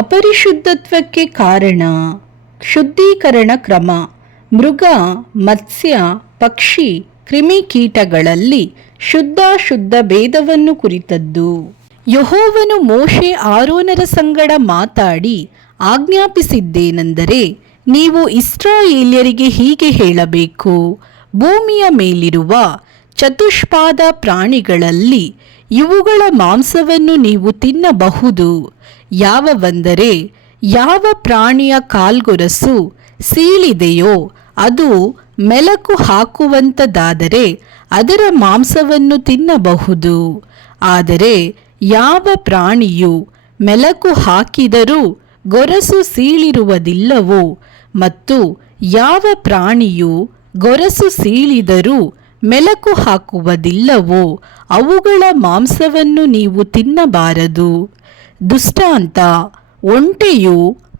ಅಪರಿಶುದ್ಧತ್ವಕ್ಕೆ ಕಾರಣ ಶುದ್ಧೀಕರಣ ಕ್ರಮ. ಮೃಗ, ಮತ್ಸ್ಯ, ಪಕ್ಷಿ, ಕ್ರಿಮಿಕೀಟಗಳಲ್ಲಿ ಶುದ್ಧಾಶುದ್ಧ ಭೇದವನ್ನು ಕುರಿತದ್ದು. ಯೆಹೋವನು ಮೋಶೆ ಆರೋನರ ಸಂಗಡ ಮಾತಾಡಿ ಆಜ್ಞಾಪಿಸಿದ್ದೇನೆಂದರೆ, ನೀವು ಇಸ್ರಾಯೇಲ್ಯರಿಗೆ ಹೀಗೆ ಹೇಳಬೇಕು, ಭೂಮಿಯ ಮೇಲಿರುವ ಚತುಷ್ಪಾದ ಪ್ರಾಣಿಗಳಲ್ಲಿ ಇವುಗಳ ಮಾಂಸವನ್ನು ನೀವು ತಿನ್ನಬಹುದು. ಯಾವವೆಂದರೆ, ಯಾವ ಪ್ರಾಣಿಯ ಕಾಲ್ಗೊರಸು ಸೀಳಿದೆಯೋ ಅದು ಮೆಲಕು ಹಾಕುವಂಥದ್ದಾದರೆ ಅದರ ಮಾಂಸವನ್ನು ತಿನ್ನಬಹುದು. ಆದರೆ ಯಾವ ಪ್ರಾಣಿಯು ಮೆಲಕು ಹಾಕಿದರೂ ಗೊರಸು ಸೀಳಿರುವುದಿಲ್ಲವೋ ಮತ್ತು ಯಾವ ಪ್ರಾಣಿಯು ಗೊರಸು ಸೀಳಿದರೂ ಮೆಲಕು ಹಾಕುವುದಿಲ್ಲವೋ ಅವುಗಳ ಮಾಂಸವನ್ನು ನೀವು ತಿನ್ನಬಾರದು. ದೃಷ್ಟಾಂತ: ಒಂಟೆಯು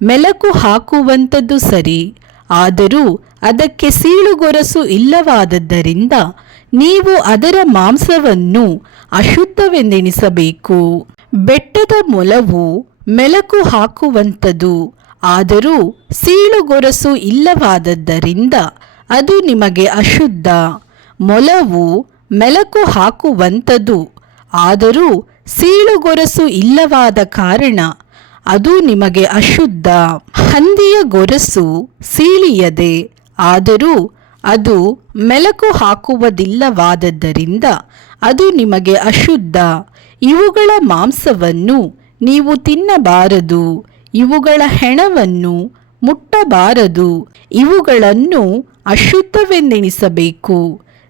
ಮೆಲಕು ಹಾಕುವಂಥದ್ದು ಸರಿ, ಆದರೂ ಅದಕ್ಕೆ ಸೀಳುಗೊರಸು ಇಲ್ಲವಾದದ್ದರಿಂದ ನೀವು ಅದರ ಮಾಂಸವನ್ನು ಅಶುದ್ಧವೆಂದೆಣಿಸಬೇಕು. ಬೆಟ್ಟದ ಮೊಲವು ಮೆಲಕು ಹಾಕುವಂಥದ್ದು, ಆದರೂ ಸೀಳುಗೊರಸು ಇಲ್ಲವಾದದ್ದರಿಂದ ಅದು ನಿಮಗೆ ಅಶುದ್ಧ. ಮೊಲವು ಮೆಲಕು ಹಾಕುವಂಥದ್ದು, ಆದರೂ ಸೀಳುಗೊರಸು ಇಲ್ಲವಾದ ಕಾರಣ ಅದು ನಿಮಗೆ ಅಶುದ್ಧ. ಹಂದಿಯ ಗೊರಸು ಸೀಳಿಯದೆ, ಆದರೂ ಅದು ಮೆಲಕು ಹಾಕುವುದಿಲ್ಲವಾದದ್ದರಿಂದ ಅದು ನಿಮಗೆ ಅಶುದ್ಧ. ಇವುಗಳ ಮಾಂಸವನ್ನು ನೀವು ತಿನ್ನಬಾರದು, ಇವುಗಳ ಹೆಣವನ್ನು ಮುಟ್ಟಬಾರದು, ಇವುಗಳನ್ನು ಅಶುದ್ಧವೆಂದೆಣಿಸಬೇಕು.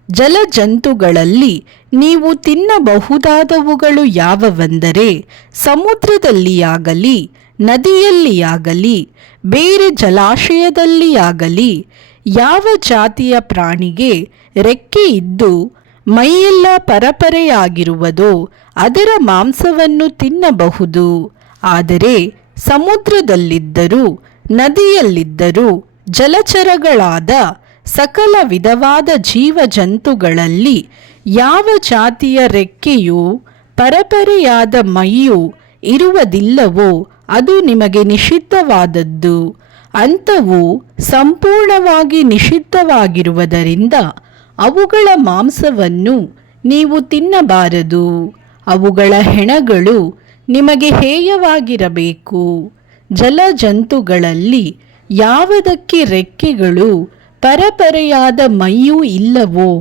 ಜಲಜಂತುಗಳಲ್ಲಿ ನೀವು ತಿನ್ನಬಹುದಾದವುಗಳು ಯಾವವೆಂದರೆ, ಸಮುದ್ರದಲ್ಲಿಯಾಗಲಿ, ನದಿಯಲ್ಲಿಯಾಗಲಿ, ಬೇರೆ ಜಲಾಶಯದಲ್ಲಿಯಾಗಲಿ ಯಾವ ಜಾತಿಯ ಪ್ರಾಣಿಗೆ ರೆಕ್ಕೆ ಇದ್ದು ಮೈಯೆಲ್ಲ ಪರಪರೆಯಾಗಿರುವುದೋ ಅದರ ಮಾಂಸವನ್ನು ತಿನ್ನಬಹುದು. ಆದರೆ ಸಮುದ್ರದಲ್ಲಿದ್ದರೂ ನದಿಯಲ್ಲಿದ್ದರೂ ಜಲಚರಗಳಾದ ಸಕಲ ವಿಧವಾದ ಜೀವಜಂತುಗಳಲ್ಲಿ ಯಾವ ಜಾತಿಯ ರೆಕ್ಕೆಯೂ ಪರಪರೆಯಾದ ಮೈಯೂ ಇರುವುದಿಲ್ಲವೋ ಅದು ನಿಮಗೆ ನಿಷಿದ್ಧವಾದದ್ದು. ಅಂಥವು ಸಂಪೂರ್ಣವಾಗಿ ನಿಷಿದ್ಧವಾಗಿರುವುದರಿಂದ ಅವುಗಳ ಮಾಂಸವನ್ನು ನೀವು ತಿನ್ನಬಾರದು. ಅವುಗಳ ಹೆಣಗಳು ನಿಮಗೆ ಹೇಯವಾಗಿರಬೇಕು. ಜಲಜಂತುಗಳಲ್ಲಿ ಯಾವುದಕ್ಕೆ ರೆಕ್ಕೆಗಳು ಪರಪರೆಯಾದ ಮೈಯೂ ಇಲ್ಲವೋ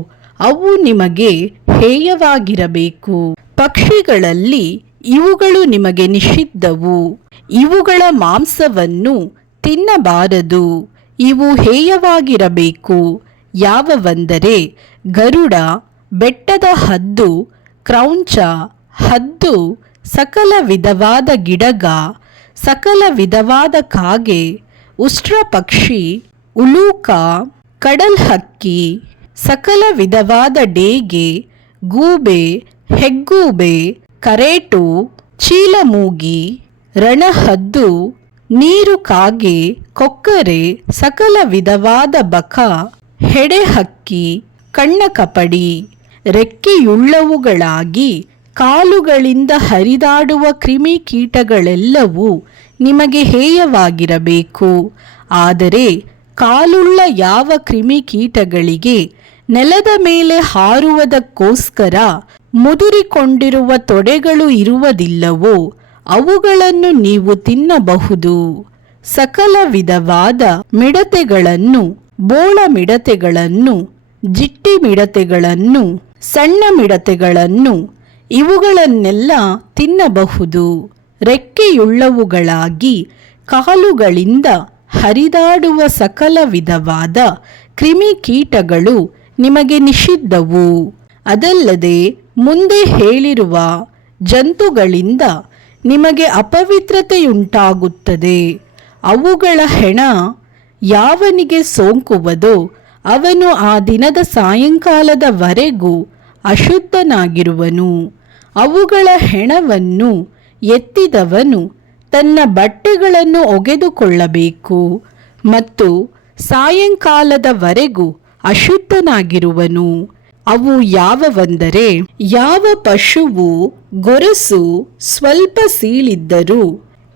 ಅವು ನಿಮಗೆ ಹೇಯವಾಗಿರಬೇಕು. ಪಕ್ಷಿಗಳಲ್ಲಿ ಇವುಗಳು ನಿಮಗೆ ನಿಷಿದ್ಧವು. ಇವುಗಳ ಮಾಂಸವನ್ನು ತಿನ್ನಬಾರದು. ಇವು ಹೇಯವಾಗಿರಬೇಕು. ಯಾವವೆಂದರೆ, ಗರುಡ, ಬೆಟ್ಟದ ಹದ್ದು, ಕ್ರೌಂಚ, ಹದ್ದು, ಸಕಲ ವಿಧವಾದ ಗಿಡಗ, ಸಕಲ ವಿಧವಾದ ಕಾಗೆ, ಉಷ್ಟ್ರಪಕ್ಷಿ, ಉಲೂಕ, ಕಡಲ್ಹಕ್ಕಿ, ಸಕಲ ವಿಧವಾದ ಡೇಗೆ, ಗೂಬೆ, ಹೆಗ್ಗೂಬೆ, ಕರೇಟು, ಚೀಲಮೂಗಿ, ರಣಹದ್ದು, ನೀರು ಕಾಗೆ, ಕೊಕ್ಕರೆ, ಸಕಲ ವಿಧವಾದ ಬಕ, ಹೆಡೆಹಕ್ಕಿ, ಕಣ್ಣಕಪಡಿ, ರೆಕ್ಕೆಯುಳ್ಳವುಗಳಾಗಿ ಕಾಲುಗಳಿಂದ ಹರಿದಾಡುವ ಕ್ರಿಮಿಕೀಟಗಳೆಲ್ಲವೂ ನಿಮಗೆ ಹೇಯವಾಗಿರಬೇಕು. ಆದರೆ ಕಾಲುಳ್ಳ ಯಾವ ಕ್ರಿಮಿಕೀಟಗಳಿಗೆ ನೆಲದ ಮೇಲೆ ಹಾರುವುದಕ್ಕೋಸ್ಕರ ಮುದುರಿಕೊಂಡಿರುವ ತೊಡೆಗಳು ಇರುವುದಿಲ್ಲವೋ ಅವುಗಳನ್ನು ನೀವು ತಿನ್ನಬಹುದು. ಸಕಲ ವಿಧವಾದ ಮಿಡತೆಗಳನ್ನು, ಬೋಳ ಮಿಡತೆಗಳನ್ನು, ಜಿಟ್ಟಿ ಮಿಡತೆಗಳನ್ನು, ಸಣ್ಣ ಮಿಡತೆಗಳನ್ನು ಇವುಗಳನ್ನೆಲ್ಲ ತಿನ್ನಬಹುದು. ರೆಕ್ಕೆಯುಳ್ಳವುಗಳಾಗಿ ಕಾಲುಗಳಿಂದ ಹರಿದಾಡುವ ಸಕಲ ವಿಧವಾದ ಕ್ರಿಮಿಕೀಟಗಳು ನಿಮಗೆ ನಿಷಿದ್ಧವು. ಅದಲ್ಲದೆ ಮುಂದೆ ಹೇಳಿರುವ ಜಂತುಗಳಿಂದ ನಿಮಗೆ ಅಪವಿತ್ರತೆಯುಂಟಾಗುತ್ತದೆ. ಅವುಗಳ ಹೆಣ ಯಾವನಿಗೆ ಸೋಂಕುವುದೋ ಅವನು ಆ ದಿನದ ಸಾಯಂಕಾಲದವರೆಗೂ ಅಶುದ್ಧನಾಗಿರುವನು. ಅವುಗಳ ಹೆಣವನ್ನು ಎತ್ತಿದವನು ತನ್ನ ಬಟ್ಟೆಗಳನ್ನು ಒಗೆದುಕೊಳ್ಳಬೇಕು ಮತ್ತು ಸಾಯಂಕಾಲದವರೆಗೂ ಅಶುದ್ಧನಾಗಿರುವನು. ಅವು ಯಾವವೆಂದರೆ, ಯಾವ ಪಶುವು ಗೊರಸು ಸ್ವಲ್ಪ ಸೀಳಿದ್ದರೂ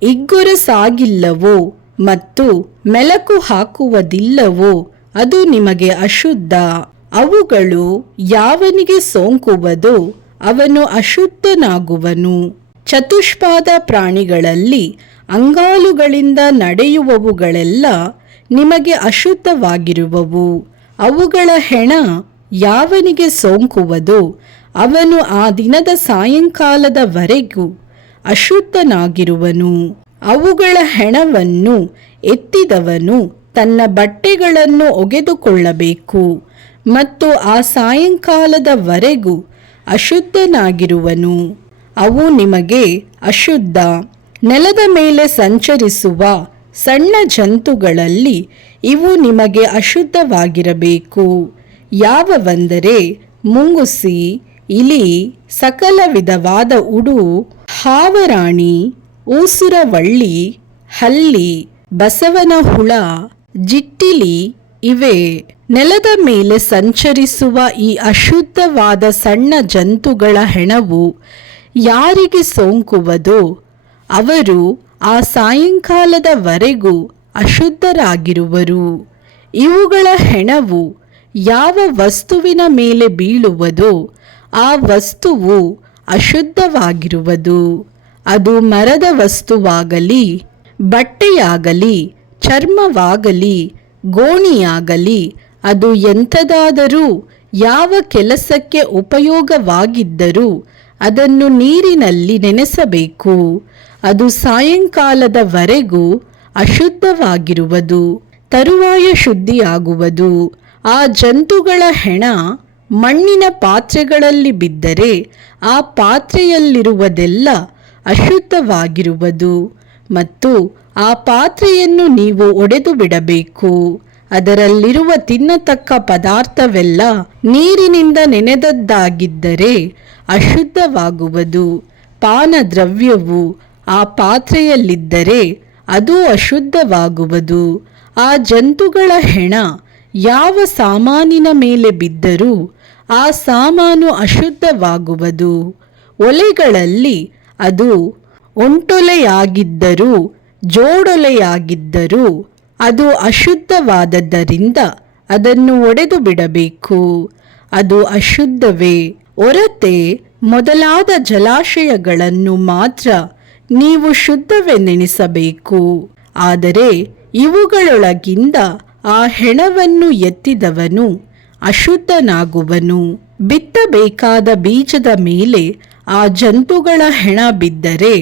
ಇಗ್ಗೊರಸಾಗಿಲ್ಲವೋ ಮತ್ತು ಮೆಲಕು ಹಾಕುವುದಿಲ್ಲವೋ ಅದು ನಿಮಗೆ ಅಶುದ್ಧ. ಅವುಗಳು ಯಾವನಿಗೆ ಸೋಂಕುವುದೋ ಅವನು ಅಶುದ್ಧನಾಗುವನು. ಚತುಷ್ಪಾದ ಪ್ರಾಣಿಗಳಲ್ಲಿ ಅಂಗಾಲುಗಳಿಂದ ನಡೆಯುವವುಗಳೆಲ್ಲ ನಿಮಗೆ ಅಶುದ್ಧವಾಗಿರುವವು. ಅವುಗಳ ಹೆಣ ಯಾವನಿಗೆ ಸೋಂಕುವುದೋ ಅವನು ಆ ದಿನದ ಸಾಯಂಕಾಲದವರೆಗೂ ಅಶುದ್ಧನಾಗಿರುವನು. ಅವುಗಳ ಹೆಣವನ್ನು ಎತ್ತಿದವನು ತನ್ನ ಬಟ್ಟೆಗಳನ್ನು ಒಗೆದುಕೊಳ್ಳಬೇಕು ಮತ್ತು ಆ ಸಾಯಂಕಾಲದವರೆಗೂ ಅಶುದ್ಧನಾಗಿರುವನು. ಅವು ನಿಮಗೆ ಅಶುದ್ಧ. ನೆಲದ ಮೇಲೆ ಸಂಚರಿಸುವ ಸಣ್ಣ ಜಂತುಗಳಲ್ಲಿ ಇವು ನಿಮಗೆ ಅಶುದ್ಧವಾಗಿರಬೇಕು. ಯಾವವೆಂದರೆ ಮುಂಗುಸಿ, ಇಲಿ, ಸಕಲ ವಿಧವಾದ ಉಡು, ಹಾವರಾಣಿ, ಊಸುರವಳ್ಳಿ, ಹಲ್ಲಿ, ಬಸವನ ಹುಳ, ಜಿಟ್ಟಿಲಿ ಇವೇ. ನೆಲದ ಮೇಲೆ ಸಂಚರಿಸುವ ಈ ಅಶುದ್ಧವಾದ ಸಣ್ಣ ಜಂತುಗಳ ಹೆಣವು ಯಾರಿಗೆ ಸೋಂಕುವುದೋ ಅವರು ಆ ಸಾಯಂಕಾಲದವರೆಗೂ ಅಶುದ್ಧರಾಗಿರುವರು. ಇವುಗಳ ಹೆಣವು ಯಾವ ವಸ್ತುವಿನ ಮೇಲೆ ಬೀಳುವುದೋ ಆ ವಸ್ತುವು ಅಶುದ್ಧವಾಗಿರುವುದು. ಅದು ಮರದ ವಸ್ತುವಾಗಲಿ, ಬಟ್ಟೆಯಾಗಲಿ, ಚರ್ಮವಾಗಲಿ, ಗೋಣಿಯಾಗಲಿ, ಅದು ಎಂಥದಾದರೂ ಯಾವ ಕೆಲಸಕ್ಕೆ ಉಪಯೋಗವಾಗಿದ್ದರೂ ಅದನ್ನು ನೀರಿನಲ್ಲಿ ನೆನೆಸಬೇಕು. ಅದು ಸಾಯಂಕಾಲದವರೆಗೂ ಅಶುದ್ಧವಾಗಿರುವುದು. ತರುವಾಯ ಶುದ್ಧಿಯಾಗುವುದು. ಆ ಜಂತುಗಳ ಹೆಣ ಮಣ್ಣಿನ ಪಾತ್ರೆಗಳಲ್ಲಿ ಬಿದ್ದರೆ ಆ ಪಾತ್ರೆಯಲ್ಲಿರುವುದೆಲ್ಲ ಅಶುದ್ಧವಾಗಿರುವುದು ಮತ್ತು ಆ ಪಾತ್ರೆಯನ್ನು ನೀವು ಒಡೆದು ಬಿಡಬೇಕು. ಅದರಲ್ಲಿರುವ ತಿನ್ನತಕ್ಕ ಪದಾರ್ಥವೆಲ್ಲ ನೀರಿನಿಂದ ನೆನೆದದ್ದಾಗಿದ್ದರೆ ಅಶುದ್ಧವಾಗುವುದು. ಪಾನದ್ರವ್ಯವು ಆ ಪಾತ್ರೆಯಲ್ಲಿದ್ದರೆ ಅದು ಅಶುದ್ಧವಾಗುವುದು. ಆ ಜಂತುಗಳ ಹೆಣ ಯಾವ ಸಾಮಾನಿನ ಮೇಲೆ ಬಿದ್ದರೂ ಆ ಸಾಮಾನು ಅಶುದ್ಧವಾಗುವುದು. ಒಲೆಗಳಲ್ಲಿ ಅದು ಒಂಟೊಲೆಯಾಗಿದ್ದರೂ ಜೋಡೊಲೆಯಾಗಿದ್ದರೂ ಅದು ಅಶುದ್ಧವಾದದ್ದರಿಂದ ಅದನ್ನು ಒಡೆದು ಬಿಡಬೇಕು. ಅದು ಅಶುದ್ಧವೇ. ಒರತೆ ಮೊದಲಾದ ಜಲಾಶಯಗಳನ್ನು ಮಾತ್ರ ನೀವು ಶುದ್ಧವೆಂದೆಣಿಸಬೇಕು. ಆದರೆ ಇವುಗಳೊಳಗಿಂದ ಆ ಹೆಣವನ್ನು ಎತ್ತಿದವನು ಅಶುದ್ಧನಾಗುವನು. ಬಿತ್ತಬೇಕಾದ ಬೀಜದ ಮೇಲೆ ಆ ಜಂತುಗಳ ಹೆಣ ಬಿದ್ದರೆ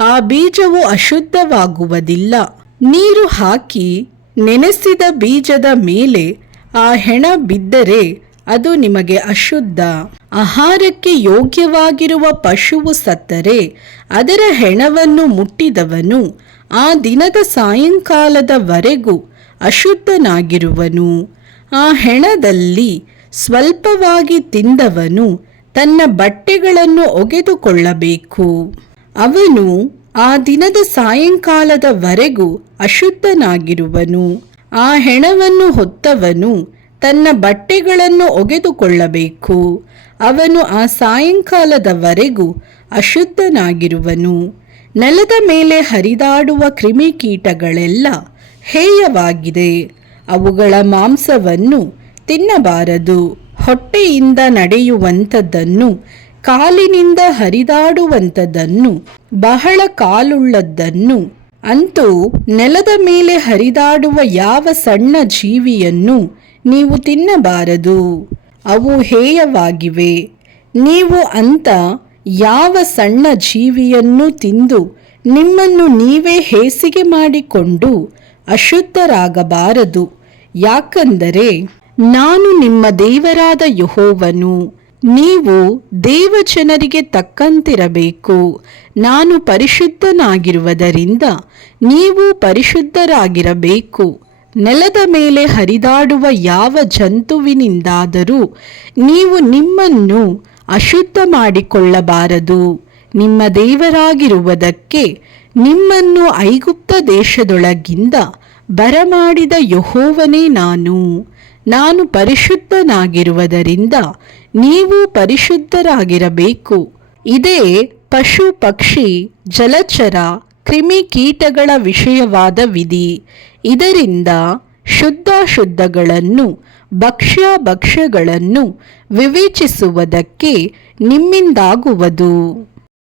ಆ ಬೀಜವು ಅಶುದ್ಧವಾಗುವುದಿಲ್ಲ. ನೀರು ಹಾಕಿ ನೆನೆಸಿದ ಬೀಜದ ಮೇಲೆ ಆ ಹೆಣ ಬಿದ್ದರೆ ಅದು ನಿಮಗೆ ಅಶುದ್ಧ. ಆಹಾರಕ್ಕೆ ಯೋಗ್ಯವಾಗಿರುವ ಪಶುವು ಸತ್ತರೆ ಅದರ ಹೆಣವನ್ನು ಮುಟ್ಟಿದವನು ಆ ದಿನದ ಸಾಯಂಕಾಲದವರೆಗೂ ಅಶುದ್ಧನಾಗಿರುವನು. ಆ ಹೆಣದಲ್ಲಿ ಸ್ವಲ್ಪವಾಗಿ ತಿಂದವನು ತನ್ನ ಬಟ್ಟೆಗಳನ್ನು ಒಗೆದುಕೊಳ್ಳಬೇಕು. ಅವನು ಆ ದಿನದ ಸಾಯಂಕಾಲದವರೆಗೂ ಅಶುದ್ಧನಾಗಿರುವನು. ಆ ಹೆಣವನ್ನು ಹೊತ್ತವನು ತನ್ನ ಬಟ್ಟೆಗಳನ್ನು ಒಗೆದುಕೊಳ್ಳಬೇಕು. ಅವನು ಆ ಸಾಯಂಕಾಲದವರೆಗೂ ಅಶುದ್ಧನಾಗಿರುವನು. ನೆಲದ ಮೇಲೆ ಹರಿದಾಡುವ ಕ್ರಿಮಿಕೀಟಗಳೆಲ್ಲ ಹೇಯವಾಗಿದೆ. ಅವುಗಳ ಮಾಂಸವನ್ನು ತಿನ್ನಬಾರದು. ಹೊಟ್ಟೆಯಿಂದ ನಡೆಯುವಂಥದ್ದನ್ನು, ಕಾಲಿನಿಂದ ಹರಿದಾಡುವಂಥದ್ದನ್ನು, ಬಹಳ ಕಾಲುಳ್ಳದ್ದನ್ನು, ಅಂತೂ ನೆಲದ ಮೇಲೆ ಹರಿದಾಡುವ ಯಾವ ಸಣ್ಣ ಜೀವಿಯನ್ನು ನೀವು ತಿನ್ನಬಾರದು. ಅವು ಹೇಯವಾಗಿವೆ. ನೀವು ಅಂಥ ಯಾವ ಸಣ್ಣ ಜೀವಿಯನ್ನು ತಿಂದು ನಿಮ್ಮನ್ನು ನೀವೇ ಹೇಸಿಗೆ ಮಾಡಿಕೊಂಡು ಅಶುದ್ಧರಾಗಬಾರದು. ಯಾಕಂದರೆ ನಾನು ನಿಮ್ಮ ದೇವರಾದ ಯೆಹೋವನು. ನೀವು ದೇವಜನರಿಗೆ ತಕ್ಕಂತಿರಬೇಕು. ನಾನು ಪರಿಶುದ್ಧನಾಗಿರುವುದರಿಂದ ನೀವು ಪರಿಶುದ್ಧರಾಗಿರಬೇಕು. ನೆಲದ ಮೇಲೆ ಹರಿದಾಡುವ ಯಾವ ಜಂತುವಿನಿಂದಾದರೂ ನೀವು ನಿಮ್ಮನ್ನು ಅಶುದ್ಧ ಮಾಡಿಕೊಳ್ಳಬಾರದು. ನಿಮ್ಮ ದೇವರಾಗಿರುವುದಕ್ಕೆ ನಿಮ್ಮನ್ನು ಐಗುಪ್ತ ದೇಶದೊಳಗಿಂದ ಬರಮಾಡಿದ ಯೆಹೋವನೇ ನಾನು ಪರಿಶುದ್ಧನಾಗಿರುವುದರಿಂದ ನೀವು ಪರಿಶುದ್ಧರಾಗಿರಬೇಕು. ಇದೇ ಪಶು ಪಕ್ಷಿ ಜಲಚರ ಕ್ರಿಮಿಕೀಟಗಳ ವಿಷಯವಾದ ವಿಧಿ. ಇದರಿಂದ ಶುದ್ಧಾಶುದ್ಧಗಳನ್ನು ಭಕ್ಷ್ಯಗಳನ್ನು ವಿವೇಚಿಸುವುದಕ್ಕೆ ನಿಮ್ಮಿಂದಾಗುವುದು.